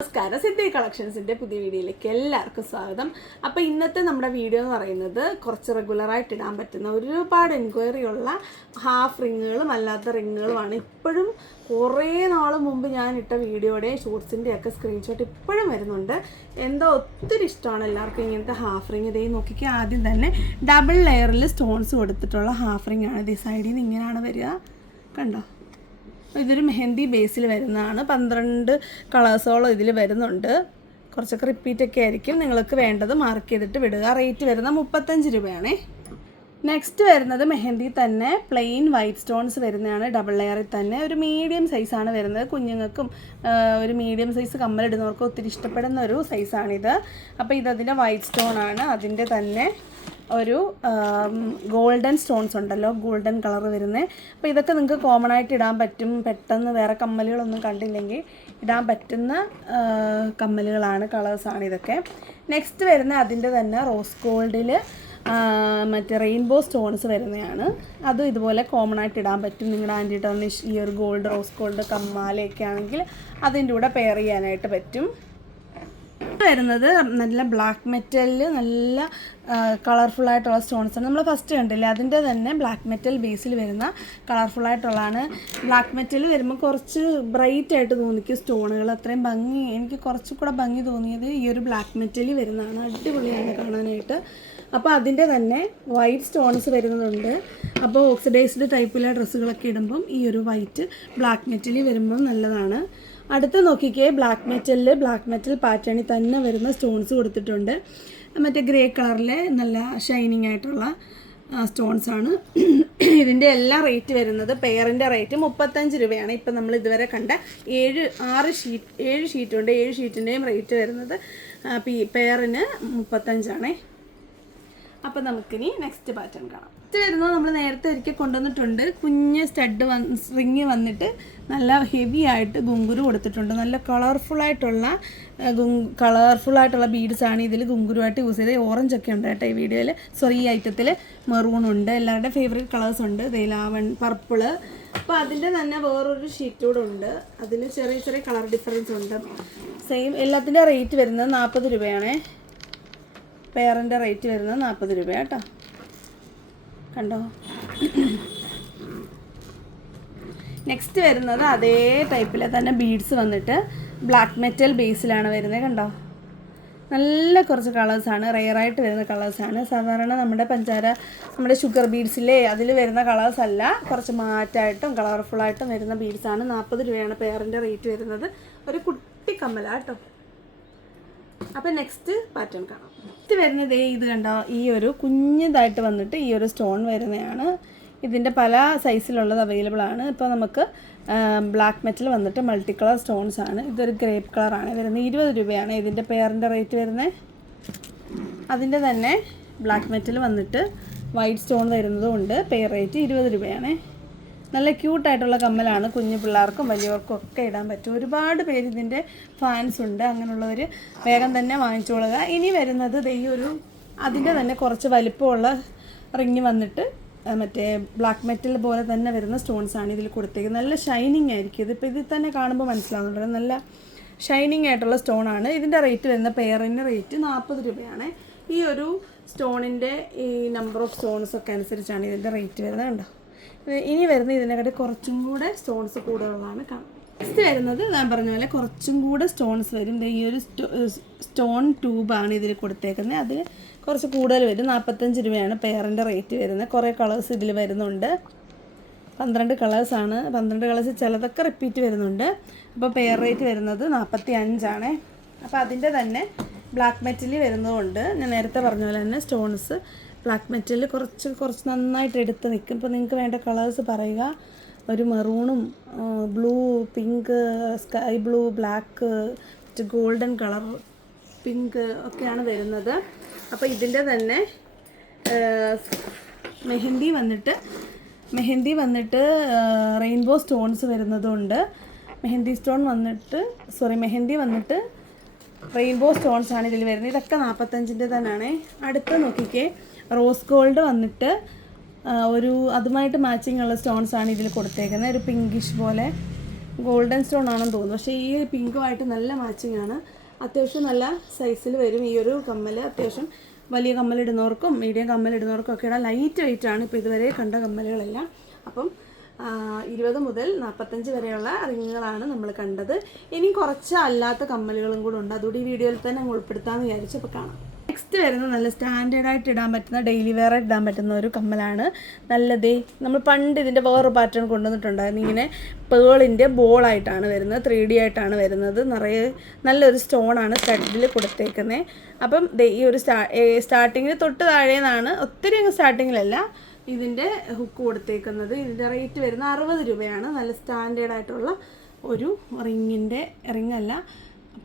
നമസ്കാരം. സിദ്ധി കളക്ഷൻസിന്റെ പുതിയ വീഡിയോയിലേക്ക് എല്ലാവർക്കും സ്വാഗതം. അപ്പോൾ ഇന്നത്തെ നമ്മുടെ വീഡിയോ എന്ന് പറയുന്നത് കുറച്ച് റെഗുലറായിട്ട് ഇടാൻ പറ്റുന്ന ഒരുപാട് എൻക്വയറി ഉള്ള ഹാഫ് റിങ്ങുകളും അല്ലാത്ത റിങ്ങുകളുമാണ് ഇപ്പോഴും കുറേ നാൾ മുമ്പ് ഞാൻ ഇട്ട വീഡിയോയുടെ ഷോർട്സിന്റെ ഒക്കെ സ്ക്രീൻഷോട്ട് ഇപ്പോഴും വരുന്നുണ്ട്. എന്തോ ഒത്തിരി ഇഷ്ടമാണ് എല്ലാവർക്കും ഇങ്ങനത്തെ ഹാഫ് റിങ് ഇതേ നോക്കിക്കുക ആദ്യം തന്നെ ഡബിൾ ലെയറിൽ സ്റ്റോൺസ് കൊടുത്തിട്ടുള്ള ഹാഫ് റിങ് ആണ്. ഇത് സൈഡിൽ നിന്ന് ഇങ്ങനെയാണ് വരിക. കണ്ടോ? ഇതൊരു മെഹന്തി ബേസിൽ വരുന്നതാണ്. പന്ത്രണ്ട് കളേഴ്സോളം ഇതിൽ വരുന്നുണ്ട്. കുറച്ചൊക്കെ റിപ്പീറ്റൊക്കെ ആയിരിക്കും. നിങ്ങൾക്ക് വേണ്ടത് മാർക്ക് ചെയ്തിട്ട് വിടുക. റേറ്റ് വരുന്ന മുപ്പത്തഞ്ച് രൂപയാണേ. നെക്സ്റ്റ് വരുന്നത് മെഹന്തി തന്നെ. പ്ലെയിൻ വൈറ്റ് സ്റ്റോൺസ് വരുന്നതാണ്. ഡബിൾ ലെയറിൽ തന്നെ. ഒരു മീഡിയം സൈസാണ് വരുന്നത്. കുഞ്ഞുങ്ങൾക്കും ഒരു മീഡിയം സൈസ് കമ്മലിടുന്നവർക്കും ഒത്തിരി ഇഷ്ടപ്പെടുന്ന ഒരു സൈസാണിത് അപ്പോൾ ഇതതിന്റെ വൈറ്റ് സ്റ്റോൺ ആണ്. അതിന്റെ തന്നെ ഒരു ഗോൾഡൻ സ്റ്റോൺസ് ഉണ്ടല്ലോ ഗോൾഡൻ കളർ വരുന്നത് അപ്പോൾ ഇതൊക്കെ നിങ്ങൾക്ക് കോമൺ ആയിട്ട് ഇടാൻ പറ്റും. പെട്ടെന്ന് വേറെ കമ്മലുകളൊന്നും കണ്ടില്ലെങ്കിൽ ഇടാൻ പറ്റുന്ന കമ്മലുകളാണ് കളേഴ്സാണ് ഇതൊക്കെ. നെക്സ്റ്റ് വരുന്ന അതിന്റെ തന്നെ റോസ് ഗോൾഡിൽ മറ്റേ റെയിൻബോ സ്റ്റോൺസ് വരുന്നതാണ്. അതും ഇതുപോലെ കോമൺ ആയിട്ട് ഇടാൻ പറ്റും. നിങ്ങളുടെ ആന്റി ടർണിഷ് ഈ ഒരു ഗോൾഡ് റോസ് ഗോൾഡ് കമ്മാലയൊക്കെ ആണെങ്കിൽ അതിന്റെ കൂടെ പെയർ ചെയ്യാനായിട്ട് പറ്റും. വരുന്നത് നല്ല ബ്ലാക്ക് മെറ്റലിൽ നല്ല കളർഫുൾ ആയിട്ടുള്ള സ്റ്റോൺസ് ആണ്. നമ്മൾ ഫസ്റ്റ് കണ്ടില്ലേ അതിന്റെ തന്നെ ബ്ലാക്ക് മെറ്റൽ ബേസിൽ വരുന്ന കളർഫുൾ ആയിട്ടുള്ളതാണ്. ബ്ലാക്ക് മെറ്റൽ വരുമ്പോൾ കുറച്ച് ബ്രൈറ്റ് ആയിട്ട് തോന്നിക്കും സ്റ്റോണുകൾ അത്രയും ഭംഗി എനിക്ക് കുറച്ചുകൂടെ ഭംഗി തോന്നിയത് ഈ ഒരു ബ്ലാക്ക് മെറ്റലിൽ വരുന്നതാണ്. അടിപൊളിയാണ് കാണാനായിട്ട്. അപ്പോൾ അതിന്റെ തന്നെ വൈറ്റ് സ്റ്റോൺസ് വരുന്നതുണ്ട് അപ്പോൾ ഓക്സിഡൈസ്ഡ് ടൈപ്പിലെ ഡ്രസ്സുകളൊക്കെ ഇടുമ്പം ഈ ഒരു വൈറ്റ് ബ്ലാക്ക് മെറ്റലിൽ വരുമ്പം നല്ലതാണ്. അടുത്ത് നോക്കിക്കേ ബ്ലാക്ക് മെറ്റലിൽ ബ്ലാക്ക് മെറ്റൽ പാറ്റേണിൽ തന്നെ വരുന്ന സ്റ്റോൺസ് കൊടുത്തിട്ടുണ്ട്. മറ്റേ ഗ്രേ കളറിലെ നല്ല ഷൈനിങ് ആയിട്ടുള്ള സ്റ്റോൺസ് ആണ്. ഇതിന്റെ എല്ലാ റേറ്റ് വരുന്നത് പെയറിന്റെ റേറ്റ് മുപ്പത്തഞ്ച് രൂപയാണ്. ഇപ്പം നമ്മൾ ഇതുവരെ കണ്ട ഏഴ് ആറ് ഷീറ്റ് ഏഴ് ഷീറ്റുണ്ട് ഏഴ് ഷീറ്റിന്റെയും റേറ്റ് വരുന്നത് പി പെയറിന് മുപ്പത്തഞ്ചാണേ. അപ്പോൾ നമുക്കിനി നെക്സ്റ്റ് പാറ്റേൺ കാണാം. നെക്സ്റ്റ് വരുന്നത് നമ്മൾ നേരത്തെ ഒരിക്കൽ കൊണ്ടുവന്നിട്ടുണ്ട്. കുഞ്ഞ് സ്റ്റഡ് വന്ന് സ്ട്രിങ് വന്നിട്ട് നല്ല ഹെവി ആയിട്ട് ഗുങ്കുരു കൊടുത്തിട്ടുണ്ട്. നല്ല കളർഫുള്ളായിട്ടുള്ള ആയിട്ടുള്ള കളർഫുൾ ആയിട്ടുള്ള ബീഡ്സ് ആണ് ഇതിൽ ഗുങ്കുരുവായിട്ട് യൂസ് ചെയ്ത് ഓറഞ്ച് ഒക്കെ ഉണ്ട് കേട്ടോ ഈ വീഡിയോയിൽ സോറി ഈ ഐറ്റത്തിൽ മെറൂൺ ഉണ്ട്. എല്ലാവരുടെ ഫേവറേറ്റ് കളേഴ്സ് ഉണ്ട്. ലാവൺ പർപ്പിൾ അപ്പോൾ അതിന്റെ തന്നെ വേറൊരു ഷീറ്റ് കൂടെ ഉണ്ട്. അതിൽ ചെറിയ ചെറിയ കളർ ഡിഫറൻസ് ഉണ്ട്. സെയിം എല്ലാത്തിന്റെ റേറ്റ് വരുന്നത് നാൽപ്പത് രൂപയാണേ. പെയറിന്റെ റേറ്റ് വരുന്നത് നാൽപ്പത് രൂപ കേട്ടോ. കണ്ടോ? നെക്സ്റ്റ് വരുന്നത് അതേ ടൈപ്പിലെ തന്നെ ബീഡ്സ് വന്നിട്ട് ബ്ലാക്ക് മെറ്റൽ ബേസിലാണ് വരുന്നത് കണ്ടോ? നല്ല കുറച്ച് കളേഴ്സാണ് റെയറായിട്ട് വരുന്ന കളേഴ്സാണ് സാധാരണ നമ്മുടെ പഞ്ചാര നമ്മുടെ ഷുഗർ ബീഡ്സിലെ അതിൽ വരുന്ന കളേഴ്സ് അല്ല. കുറച്ച് മാറ്റായിട്ടും കളർഫുള്ളായിട്ടും വരുന്ന ബീഡ്സാണ് നാൽപ്പത് രൂപയാണ് പെയറിന്റെ റേറ്റ് വരുന്നത്. ഒരു കുട്ടി കമ്മല കേട്ടോ. അപ്പം നെക്സ്റ്റ് പാറ്റേൺ കാണാം. നെക്സ്റ്റ് വരുന്നത് ഇത് കണ്ടോ? ഈ ഒരു കുഞ്ഞതായിട്ട് വന്നിട്ട് ഈ ഒരു സ്റ്റോൺ വരുന്നതാണ് ഇതിന്റെ പല സൈസിലുള്ളത് അവൈലബിൾ ആണ്. ഇപ്പോൾ നമുക്ക് ബ്ലാക്ക് മെറ്റൽ വന്നിട്ട് മൾട്ടി കളർ സ്റ്റോൺസ് ആണ്. ഇതൊരു ഗ്രേപ്പ് കളറാണ് വരുന്നത്. ഇരുപത് രൂപയാണ് ഇതിന്റെ പെയറിന്റെ റേറ്റ് വരുന്നത് അതിന്റെ തന്നെ ബ്ലാക്ക് മെറ്റൽ വന്നിട്ട് വൈറ്റ് സ്റ്റോൺ വരുന്നതും ഉണ്ട്. പെയർ റേറ്റ് ഇരുപത് രൂപയാണ്. നല്ല ക്യൂട്ടായിട്ടുള്ള കമ്മലാണ് കുഞ്ഞു പിള്ളേർക്കും വലിയവർക്കും ഒക്കെ ഇടാൻ പറ്റും. ഒരുപാട് പേര് ഇതിന്റെ ഫാൻസ് ഉണ്ട്. അങ്ങനെയുള്ളവർ വേഗം തന്നെ വാങ്ങിച്ചോളുക. ഇനി വരുന്നത് ഈ ഒരു അതിന്റെ തന്നെ കുറച്ച് വലിപ്പമുള്ള റിങ്ങി വന്നിട്ട് മറ്റേ ബ്ലാക്ക് മെറ്റൽ പോലെ തന്നെ വരുന്ന സ്റ്റോൺസ് ആണ് ഇതിൽ കൊടുത്തേക്കുന്നത്. നല്ല ഷൈനിങ് ആയിരിക്കും ഇതിപ്പോൾ ഇതിൽ തന്നെ കാണുമ്പോൾ മനസ്സിലാവുന്നുണ്ട്. നല്ല ഷൈനിങ് ആയിട്ടുള്ള സ്റ്റോൺ ആണ്. ഇതിന്റെ റേറ്റ് വരുന്ന പെയറിന്റെ റേറ്റ് നാൽപ്പത് രൂപയാണ്. ഈ ഒരു സ്റ്റോണിന്റെ ഈ നമ്പർ ഓഫ് സ്റ്റോൺസ് ഒക്കെ അനുസരിച്ചാണ് ഇതിന്റെ റേറ്റ് വരുന്നത് കണ്ടോ? ഇനി വരുന്ന ഇതിനെക്കാട്ടി കുറച്ചും കൂടെ സ്റ്റോൺസ് കൂടുതലുള്ളതാണ്. കാണുന്നത് നെക്സ്റ്റ് വരുന്നത് ഞാൻ പറഞ്ഞ പോലെ കുറച്ചും കൂടെ സ്റ്റോൺസ് വരും. ഈ ഒരു സ്റ്റോൺ ട്യൂബാണ് ഇതിൽ കൊടുത്തേക്കുന്നത് അതിൽ കുറച്ച് കൂടുതൽ വരും. നാൽപ്പത്തഞ്ച് രൂപയാണ് പെയറിന്റെ റേറ്റ് വരുന്നത്. കുറേ കളേഴ്സ് ഇതിൽ വരുന്നുണ്ട്. പന്ത്രണ്ട് കളേഴ്സാണ് പന്ത്രണ്ട് കളേഴ്സ് ചിലതൊക്കെ റിപ്പീറ്റ് വരുന്നുണ്ട്. അപ്പോൾ പെയർ റേറ്റ് വരുന്നത് നാൽപ്പത്തി അഞ്ചാണ് അപ്പോൾ അതിന്റെ തന്നെ ബ്ലാക്ക് മെറ്റലി വരുന്നതുകൊണ്ട് ഞാൻ നേരത്തെ പറഞ്ഞ പോലെ തന്നെ സ്റ്റോൺസ് ബ്ലാക്ക് മെറ്റൽ കുറച്ച് കുറച്ച് നന്നായിട്ട് എടുത്ത് നിൽക്കും ഇപ്പോൾ നിങ്ങൾക്ക് വേണ്ട കളേഴ്സ് പറയുക. ഒരു മെറൂണും blue pink sky blue black golden colour pink ഒക്കെയാണ് വരുന്നത്. അപ്പോൾ ഇതിന്റെ തന്നെ മെഹന്തി വന്നിട്ട് മെഹന്തി വന്നിട്ട് റെയിൻബോ സ്റ്റോൺസ് വരുന്നതുണ്ട്. മെഹന്തി സ്റ്റോൺ വന്നിട്ട് സോറി മെഹന്തി വന്നിട്ട് റെയിൻബോ സ്റ്റോൺസ് ആണ് ഇതിൽ വരുന്നത്. ഇതൊക്കെ നാൽപ്പത്തഞ്ചിന്റെ തന്നെയാണ്. അടുത്ത് നോക്കിക്കേ. റോസ് ഗോൾഡ് വന്നിട്ട് ഒരു അതുമായിട്ട് മാച്ചിങ് ഉള്ള സ്റ്റോൺസ് ആണ് ഇതിൽ കൊടുത്തേക്കുന്നത്. ഒരു പിങ്കിഷ് പോലെ ഗോൾഡൻ സ്റ്റോൺ ആണെന്ന് തോന്നുന്നു. പക്ഷേ ഈ പിങ്കുമായിട്ട് നല്ല മാച്ചിങ് ആണ്. അത്യാവശ്യം നല്ല സൈസിൽ വരും ഈ ഒരു കമ്മൽ അത്യാവശ്യം വലിയ കമ്മലിടുന്നവർക്കും മീഡിയം കമ്മലിടുന്നവർക്കും ഒക്കെ ഇടാൻ ലൈറ്റ് വെയിറ്റ് ആണ്. ഇപ്പോൾ ഇതുവരെ കണ്ട കമ്മലുകളെല്ലാം. അപ്പം ഇരുപത് മുതൽ നാൽപ്പത്തഞ്ച് വരെയുള്ള റിങ്ങുകളാണ് നമ്മൾ കണ്ടത്. ഇനി കുറച്ച് അല്ലാത്ത കമ്മലുകളും കൂടെ ഉണ്ട്. അതുകൂടി ഈ വീഡിയോയിൽ തന്നെ ഉൾപ്പെടുത്താമെന്ന് വിചാരിച്ചപ്പോൾ കാണാം. നെക്സ്റ്റ് വരുന്ന നല്ല സ്റ്റാൻഡേർഡ് ആയിട്ട് ഇടാൻ പറ്റുന്ന ഡെയിലി വെയർ ഇടാൻ പറ്റുന്ന ഒരു കമ്മലാണ്. നല്ലതേ നമ്മൾ പണ്ട് ഇതിന്റെ വേറൊരു പാറ്റേൺ കൊണ്ടുവന്നിട്ടുണ്ടായിരുന്നു. ഇങ്ങനെ പേളിന്റെ ബോളായിട്ടാണ് വരുന്നത് ത്രീ ഡി ആയിട്ടാണ് വരുന്നത്. നിറയെ നല്ലൊരു സ്റ്റോണാണ് സ്റ്റഡിൽ കൊടുത്തേക്കുന്നത് അപ്പം ഈ ഒരു സ്റ്റാ തൊട്ട് താഴേന്നാണ് ഒത്തിരി അങ്ങ് സ്റ്റാർട്ടിങ്ങിലല്ല ഇതിന്റെ ഹുക്ക് കൊടുത്തേക്കുന്നത്. ഇതിന്റെ റേറ്റ് വരുന്ന അറുപത് രൂപയാണ്. നല്ല സ്റ്റാൻഡേർഡ് ആയിട്ടുള്ള ഒരു റിങ്ങിന്റെ റിങ് അല്ല.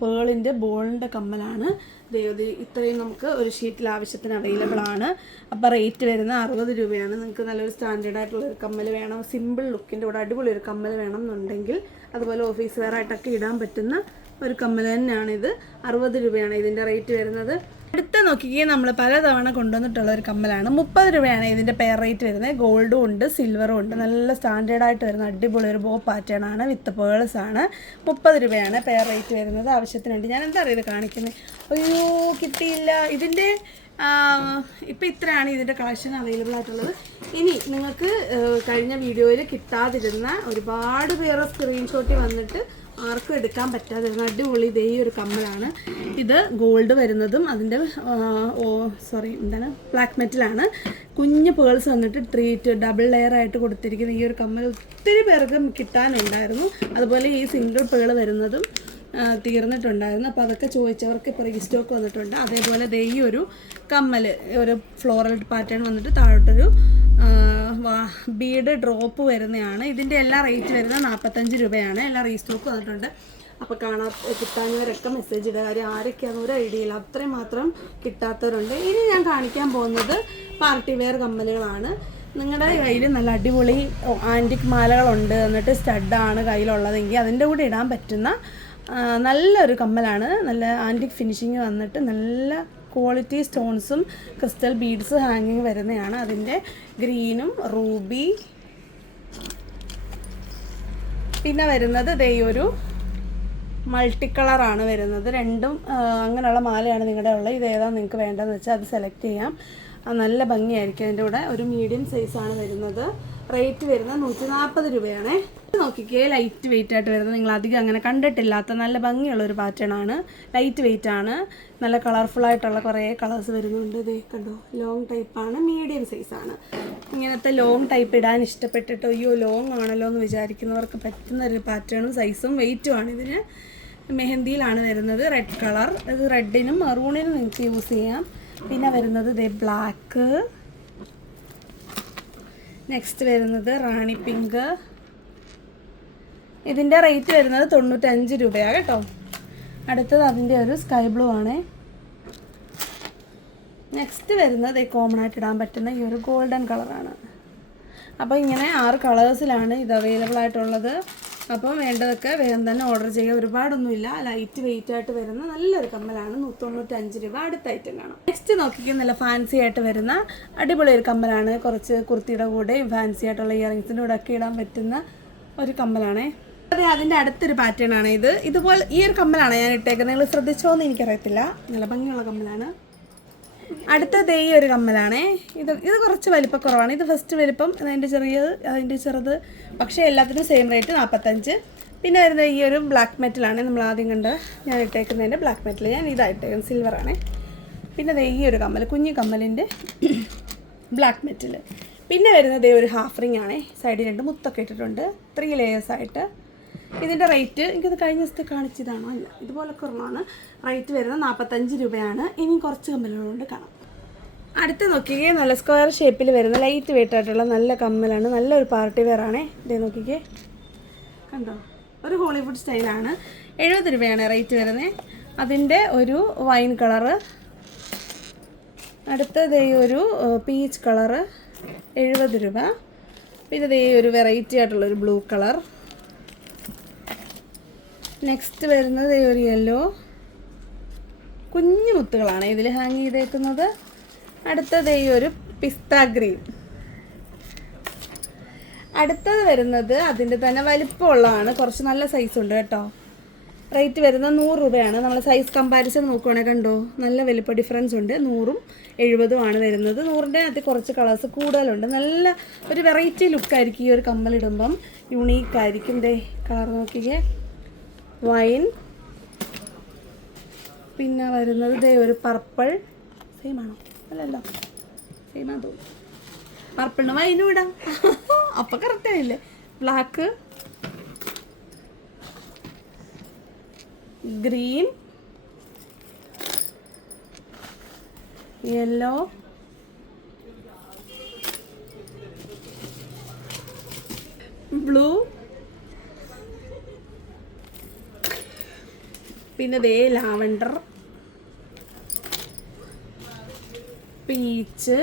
പേളിന്റെ ബോളിന്റെ കമ്മലാണ്. ദൈവതി ഇത്രയും നമുക്ക് ഒരു ഷീറ്റിൽ ആവശ്യത്തിന് അവൈലബിൾ ആണ്. അപ്പോൾ റേറ്റ് വരുന്നത് അറുപത് രൂപയാണ്. നിങ്ങൾക്ക് നല്ലൊരു സ്റ്റാൻഡേർഡ് ആയിട്ടുള്ള ഒരു കമ്മൽ വേണം. സിമ്പിൾ ലുക്കിന്റെ കൂടെ അടിപൊളി ഒരു കമ്മൽ വേണം എന്നുണ്ടെങ്കിൽ അതുപോലെ ഓഫീസ് വെയർ ആയിട്ടൊക്കെ ഇടാൻ പറ്റുന്ന ഒരു കമ്മൽ തന്നെയാണിത്. അറുപത് രൂപയാണ് ഇതിന്റെ റേറ്റ് വരുന്നത്. അടുത്ത നോക്കിക്കേ നമ്മൾ പലതവണ കൊണ്ടുവന്നിട്ടുള്ള ഒരു കമ്മലാണ്. മുപ്പത് രൂപയാണ് ഇതിന്റെ പെയർ റേറ്റ് വരുന്നത്. ഗോൾഡും ഉണ്ട് സിൽവറും ഉണ്ട്. നല്ല സ്റ്റാൻഡേർഡ് ആയിട്ട് വരുന്ന അടിപൊളി ഒരു ബോ പാറ്റേൺ ആണ് വിത്ത് പേൾസ് ആണ്. മുപ്പത് രൂപയാണ് പെയർ റേറ്റ് വരുന്നത് ആവശ്യത്തിനുണ്ട് ഞാൻ എന്താ അറിയത് കാണിക്കുന്നത് അയ്യോ കിട്ടിയില്ല. ഇതിന്റെ ഇപ്പം ഇത്രയാണ് ഇതിന്റെ കളക്ഷൻ അവൈലബിൾ ആയിട്ടുള്ളത്. ഇനി നിങ്ങൾക്ക് കഴിഞ്ഞ വീഡിയോയിൽ കിട്ടാതിരുന്ന ഒരുപാട് പേരെ സ്ക്രീൻഷോട്ടിൽ വന്നിട്ട് ആർക്കും എടുക്കാൻ പറ്റാതെ അടിപൊളി ഇതേ ഒരു കമ്മലാണ്. ഇത് ഗോൾഡ് വരുന്നതും അതിന്റെ ഓ സോറി എന്താണ്? ബ്ലാക്ക് മെറ്റലാണ് കുഞ്ഞ് പേൾസ് വന്നിട്ട് ട്രീറ്റ് ഡബിൾ ലെയർ ആയിട്ട് കൊടുത്തിരിക്കുന്ന ഈ ഒരു കമ്മൽ ഒത്തിരി പേർക്ക് കിട്ടാനുണ്ടായിരുന്നു. അതുപോലെ ഈ സിംഗിൾ പേൾ വരുന്നതും തീർന്നിട്ടുണ്ടായിരുന്നു. അപ്പോൾ അതൊക്കെ ചോദിച്ചവർക്ക് ഇപ്പോൾ റീസ്റ്റോക്ക് വന്നിട്ടുണ്ട്. അതേപോലെ ദേ ഈ ഒരു കമ്മൽ ഒരു ഫ്ലോറൽ പാറ്റേൺ വന്നിട്ട് താഴോട്ടൊരു ബീഡ് ഡ്രോപ്പ് വരുന്നതാണ്. ഇതിന്റെ എല്ലാ റേറ്റ് വരുന്നത് നാൽപ്പത്തഞ്ച് രൂപയാണ്. എല്ലാ റീസ്റ്റോക്ക് വന്നിട്ടുണ്ട്. അപ്പോൾ കാണാ കിട്ടാഞ്ഞവരൊക്കെ മെസ്സേജ് ഇടുക. കാര്യം ആരൊക്കെയാണ് ഒരു ഐഡിയയിൽ അത്രയും മാത്രം കിട്ടാത്തവരുണ്ട്. ഇനി ഞാൻ കാണിക്കാൻ പോകുന്നത് പാർട്ടി വെയർ കമ്മലുകളാണ്. നിങ്ങളുടെ കയ്യിൽ നല്ല അടിപൊളി ആന്റിക് മാലകളുണ്ട് എന്നിട്ട് സ്റ്റഡാണ് കയ്യിലുള്ളതെങ്കിൽ അതിന്റെ കൂടെ ഇടാൻ പറ്റുന്ന നല്ലൊരു കമ്മലാണ്. നല്ല ആന്റിക് ഫിനിഷിങ് വന്നിട്ട് നല്ല ക്വാളിറ്റി സ്റ്റോൺസും ക്രിസ്റ്റൽ ബീഡ്സ് ഹാങ്ങിങ് വരുന്നതാണ്. അതിന്റെ ഗ്രീനും റൂബി. പിന്നെ വരുന്നത് ദേ ഒരു മൾട്ടി കളറാണ് വരുന്നത്. രണ്ടും അങ്ങനെയുള്ള മാലയാണ് നിങ്ങളുടെ ഉള്ളത്. ഇത് നിങ്ങൾക്ക് വേണ്ടതെന്ന് വെച്ചാൽ അത് സെലക്ട് ചെയ്യാം. നല്ല ഭംഗിയായിരിക്കും. അതിന്റെ കൂടെ ഒരു മീഡിയം സൈസാണ് വരുന്നത്. റേറ്റ് വരുന്നത് നൂറ്റി നാൽപ്പത് രൂപയാണേ നോക്കിക്കേ ലൈറ്റ് വെയിറ്റ് ആയിട്ട് വരുന്നത്. നിങ്ങൾ അധികം അങ്ങനെ കണ്ടിട്ടില്ലാത്ത നല്ല ഭംഗിയുള്ള ഒരു പാറ്റേൺ ആണ്. ലൈറ്റ് വെയിറ്റ് ആണ്. നല്ല കളർഫുൾ ആയിട്ടുള്ള കുറേ കളേഴ്സ് വരുന്നുണ്ട്. ഇതേ കണ്ടോ ലോങ് ആണ് മീഡിയം സൈസ് ആണ്. ഇങ്ങനത്തെ ലോങ് ടൈപ്പ് ഇടാൻ ഇഷ്ടപ്പെട്ടിട്ട് അയ്യോ ലോങ് ആണല്ലോ എന്ന് വിചാരിക്കുന്നവർക്ക് പറ്റുന്ന ഒരു പാറ്റേണും സൈസും വെയിറ്റും ആണ് ഇതിന്. മെഹന്തിയിലാണ് വരുന്നത്. റെഡ് കളർ ഇത് റെഡിനും മെറൂണിനും നിങ്ങൾക്ക് യൂസ് ചെയ്യാം. പിന്നെ വരുന്നത് ഇതേ ബ്ലാക്ക് നെക്സ്റ്റ് വരുന്നത് റാണി പിങ്ക്. ഇതിന്റെ റേറ്റ് വരുന്നത് തൊണ്ണൂറ്റഞ്ച് രൂപയാണ് കേട്ടോ. അടുത്തത് അതിന്റെ ഒരു സ്കൈ ബ്ലൂ ആണേ. നെക്സ്റ്റ് വരുന്നത് കോമൺ ആയിട്ട് ഇടാൻ പറ്റുന്ന ഈ ഒരു ഗോൾഡൻ കളറാണ് അപ്പോൾ ഇങ്ങനെ ആറ് കളേഴ്സിലാണ് ഇത് അവൈലബിൾ ആയിട്ടുള്ളത്. അപ്പോൾ വേണ്ടതൊക്കെ വേഗം തന്നെ ഓർഡർ ചെയ്യുക. ഒരുപാടൊന്നുമില്ല. ലൈറ്റ് വെയിറ്റ് ആയിട്ട് വരുന്ന നല്ലൊരു കമ്മലാണ്. നൂറ്റി തൊണ്ണൂറ്റഞ്ച് രൂപ അടുത്ത ഐറ്റം കാണാം. നെക്സ്റ്റ് നോക്കിക്കും നല്ല ഫാൻസി ആയിട്ട് വരുന്ന അടിപൊളി ഒരു കമ്മലാണ്. കുറച്ച് കുർത്തിയുടെ കൂടെയും ഫാൻസി ആയിട്ടുള്ള ഇയറിങ്സിന്റെ കൂടെ ഒക്കെ ഇടാൻ പറ്റുന്ന ഒരു കമ്മലാണേ. അതെ അതിന്റെ അടുത്തൊരു പാറ്റേൺ ആണ് ഇത്. ഇതുപോലെ ഈ ഒരു കമ്മലാണ് ഞാൻ ഇട്ടേക്കുന്നത്. നിങ്ങൾ ശ്രദ്ധിച്ചോ എന്ന് എനിക്കറിയത്തില്ല. നല്ല ഭംഗിയുള്ള കമ്മലാണ്. അടുത്തത് ഈ ഒരു കമ്മലാണേ. ഇത് ഇത് കുറച്ച് വലിപ്പക്കുറവാണ്. ഇത് ഫസ്റ്റ് വലിപ്പം അതിന്റെ ചെറിയത് അതിന്റെ ചെറുത്. പക്ഷേ എല്ലാത്തിനും സെയിം റേറ്റ് നാൽപ്പത്തഞ്ച് പിന്നെ വരുന്ന ഈ ഒരു ബ്ലാക്ക് മെറ്റലാണ് നമ്മൾ ആദ്യം കണ്ട് ഞാൻ ഇട്ടേക്കുന്നതിന്റെ ബ്ലാക്ക് മെറ്റൽ ഞാൻ ഇതായിട്ടേക്കുന്നത് സിൽവറാണേ പിന്നെ ദേ ഈ ഒരു കമ്മൽ കുഞ്ഞു കമ്മലിന്റെ ബ്ലാക്ക് മെറ്റൽ പിന്നെ വരുന്നത് ഒരു ഹാഫ് റിംഗ് ആണേ. സൈഡിൽ രണ്ട് മുത്തൊക്കെ ഇട്ടിട്ടുണ്ട്. ത്രീ ലെയേഴ്സ് ആയിട്ട് ഇതിന്റെ റേറ്റ് എനിക്കത് കഴിഞ്ഞ ദിവസത്തെ കാണിച്ചതാണോ. അല്ല ഇതുപോലൊക്കെ കുറവാണ്. റേറ്റ് വരുന്നത് നാൽപ്പത്തഞ്ച് രൂപയാണ്. ഇനിയും കുറച്ച് കമ്മലുകളുണ്ട് കാണാം. അടുത്ത് നോക്കിക്കേ നല്ല സ്ക്വയർ ഷേപ്പിൽ വരുന്ന ലൈറ്റ് വെയിറ്റ് ആയിട്ടുള്ള നല്ല കമ്മലാണ്. നല്ലൊരു പാർട്ടി വെയർ ആണേ. ഇതേ നോക്കിക്കേ. കണ്ടോ? ഒരു ഹോളിവുഡ് സ്റ്റൈലാണ്. എഴുപത് രൂപയാണ് റേറ്റ് വരുന്നത് അതിന്റെ ഒരു വൈൻ കളറ്. അടുത്തത് ഒരു പീച്ച് കളറ്. എഴുപത് രൂപ. പിന്നെ ഇതേ ഒരു വെറൈറ്റി ആയിട്ടുള്ളൊരു ബ്ലൂ കളർ. നെക്സ്റ്റ് വരുന്നത് ഒരു യെല്ലോ കുഞ്ഞു മുത്തുകളാണ് ഇതിൽ ഹാങ് ചെയ്തേക്കുന്നത്. അടുത്തത് ഈ ഒരു പിസ്ത ഗ്രീൻ അടുത്തത് വരുന്നത് അതിന്റെ തന്നെ വലിപ്പമുള്ളതാണ്. കുറച്ച് നല്ല സൈസ് ഉണ്ട് കേട്ടോ. റേറ്റ് വരുന്നത് നൂറ് രൂപയാണ്. നമ്മൾ സൈസ് കമ്പാരിസൺ നോക്കുവാണെങ്കിൽ കണ്ടോ? നല്ല വലിപ്പ ഡിഫറൻസ് ഉണ്ട്. നൂറും എഴുപതും ആണ് വരുന്നത്. നൂറിന്റെ അകത്ത് കുറച്ച് കളേഴ്സ് കൂടുതലുണ്ട്. നല്ല ഒരു വെറൈറ്റി ലുക്കായിരിക്കും ഈ ഒരു കമ്മലിടുമ്പം. യുണീക്കായിരിക്കും ദേ. കളർ നോക്കിക്കേ. വൈൻ. പിന്നെ വരുന്നത് ദേ ഒരു പർപ്പിൾ. സെയിം ആണോ? അല്ലല്ലോ. സെയിം ആണ് തോന്നുന്നു. പർപ്പിളിന് വൈനും ഇടാം അപ്പം കറക്റ്റ് ആയില്ലേ? ബ്ലാക്ക് ഗ്രീൻ യെല്ലോ ബ്ലൂ പിന്നെ ദേ ലാവണ്ടർ. പീച്ച്.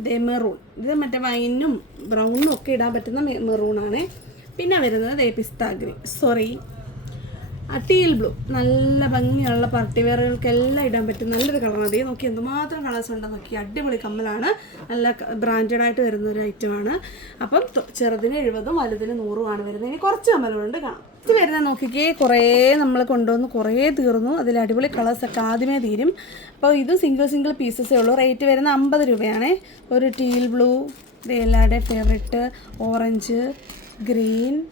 ദേ മെറൂൺ. ഇത് മറ്റേ വൈനും ബ്രൗണും ഒക്കെ ഇടാൻ പറ്റുന്ന മെറൂണാണ്. പിന്നെ വരുന്നത് ദേ പിസ്താഗ്രി. സോറി. ടീൽ ബ്ലൂ നല്ല ഭംഗിയുള്ള പാർട്ടി വെയറുകൾക്കെല്ലാം ഇടാൻ പറ്റും നല്ലൊരു കളറാണ് അതേ നോക്കി എന്തുമാത്രം കളേഴ്സ് ഉണ്ടെന്ന് നോക്കി. അടിപൊളി കമ്മലാണ്. നല്ല ബ്രാൻഡഡ് ആയിട്ട് വരുന്ന ഒരു ഐറ്റമാണ് അപ്പം ചെറുതിന് എഴുപതും വലുതിന് നൂറുമാണ് വരുന്നത്. ഇനി കുറച്ച് കമ്മലുകളുണ്ട് കാണാം. ഇത് വരുന്ന നോക്കിക്കേ കുറേ നമ്മൾ കൊണ്ടുവന്ന് കുറേ തീർന്നു. അതിൽ അടിപൊളി കളേഴ്സൊക്കെ ആദ്യമേ തീരും. അപ്പോൾ ഇത് സിംഗിൾ സിംഗിൾ പീസസേ ഉള്ളൂ. റേറ്റ് വരുന്ന അമ്പത് രൂപയാണേ. ഒരു ടീൽ ബ്ലൂ എല്ലാവരുടെയും favourite orange green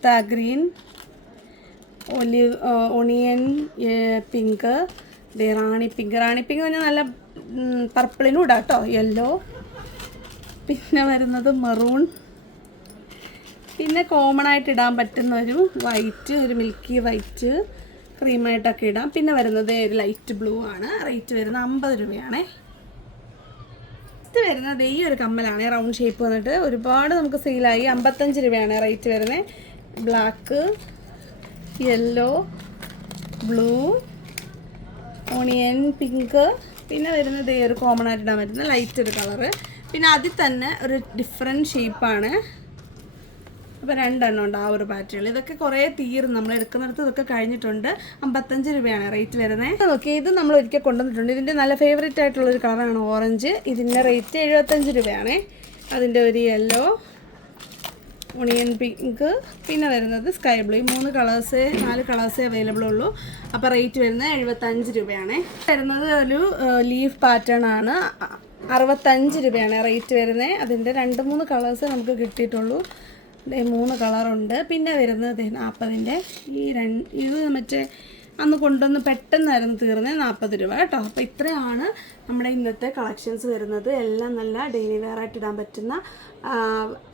pista green olive onion pink rani pink rani pink പറഞ്ഞാൽ നല്ല പർപ്പിളിനും ഇടാം കേട്ടോ യെല്ലോ പിന്നെ വരുന്നത് മെറൂൺ പിന്നെ കോമൺ ആയിട്ട് ഇടാൻ പറ്റുന്ന ഒരു വൈറ്റ് ഒരു മിൽക്കി വൈറ്റ് ക്രീമായിട്ടൊക്കെ ഇടാം. പിന്നെ വരുന്നത് ഒരു ലൈറ്റ് ബ്ലൂ ആണ്. റേറ്റ് വരുന്നത് അമ്പത് രൂപയാണേ. ഇത് വരുന്നത് ഈ ഒരു കമ്മലാണ്. റൗണ്ട് ഷേപ്പ് വന്നിട്ട് ഒരുപാട് നമുക്ക് സെയിലായി അമ്പത്തഞ്ച് രൂപയാണ് റേറ്റ് വരുന്നത് black yellow blue onion pink. പിന്നെ വരുന്നത് ഈ ഒരു കോമൺ ആയിട്ട് ഇടാൻ പറ്റുന്ന ലൈറ്റ് ഒരു കളറ് പിന്നെ അതിൽ തന്നെ ഒരു ഡിഫറെന്റ് ഷേപ്പാണ് അപ്പോൾ രണ്ടെണ്ണം ഉണ്ട് ആ ഒരു പാറ്റേൺ ഇതൊക്കെ കുറേ തീർന്നു. നമ്മൾ എടുക്കുന്നിടത്ത് ഇതൊക്കെ കഴിഞ്ഞിട്ടുണ്ട്. അമ്പത്തഞ്ച് രൂപയാണ് റേറ്റ് വരുന്നത് നോക്കി ഇത് നമ്മൾ ഒരിക്കൽ കൊണ്ടുവന്നിട്ടുണ്ട്. ഇതിന്റെ നല്ല ഫേവറേറ്റ് ആയിട്ടുള്ള ഒരു കളറാണ് ഓറഞ്ച് ഇതിന്റെ റേറ്റ് എഴുപത്തഞ്ച് രൂപയാണ്. അതിന്റെ ഒരു യെല്ലോ ഒണിയൻ പിങ്ക് പിന്നെ വരുന്നത് സ്കൈ ബ്ലൂ മൂന്ന് കളേഴ്സേ നാല് കളേഴ്സേ അവൈലബിൾ ഉള്ളൂ. അപ്പോൾ റേറ്റ് വരുന്നത് എഴുപത്തഞ്ച് രൂപയാണ്. വരുന്നത് ഒരു ലീഫ് പാറ്റേൺ ആണ്. അറുപത്തഞ്ച് രൂപയാണ് റേറ്റ് വരുന്നത് അതിന്റെ രണ്ട് മൂന്ന് കളേഴ്സ് നമുക്ക് കിട്ടിയിട്ടുള്ളൂ. മൂന്ന് കളറുണ്ട് പിന്നെ വരുന്നത് നാൽപ്പതിന്റെ ഈ രണ്ട് ഇത് മറ്റേ അന്ന് കൊണ്ടുവന്ന് പെട്ടെന്നായിരുന്നു തീർന്നത് നാൽപ്പത് രൂപ കേട്ടോ. അപ്പോൾ ഇത്രയാണ് നമ്മുടെ ഇന്നത്തെ കളക്ഷൻസ് വരുന്നത്. എല്ലാം നല്ല ഡെയിലി വെയർ ആയിട്ട് ഇടാൻ പറ്റുന്ന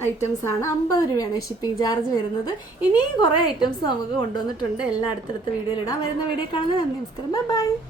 ഐറ്റംസ് ആണ്. അമ്പത് രൂപയാണ് ഷിപ്പിംഗ് ചാർജ് വരുന്നത്. ഇനിയും കുറേ ഐറ്റംസ് നമുക്ക് കൊണ്ടുവന്നിട്ടുണ്ട്. എല്ലാം അടുത്തടുത്ത ഇടാൻ വരുന്ന വീഡിയോ കാണുന്നത്. നന്ദി നമസ്കാരം. ബൈ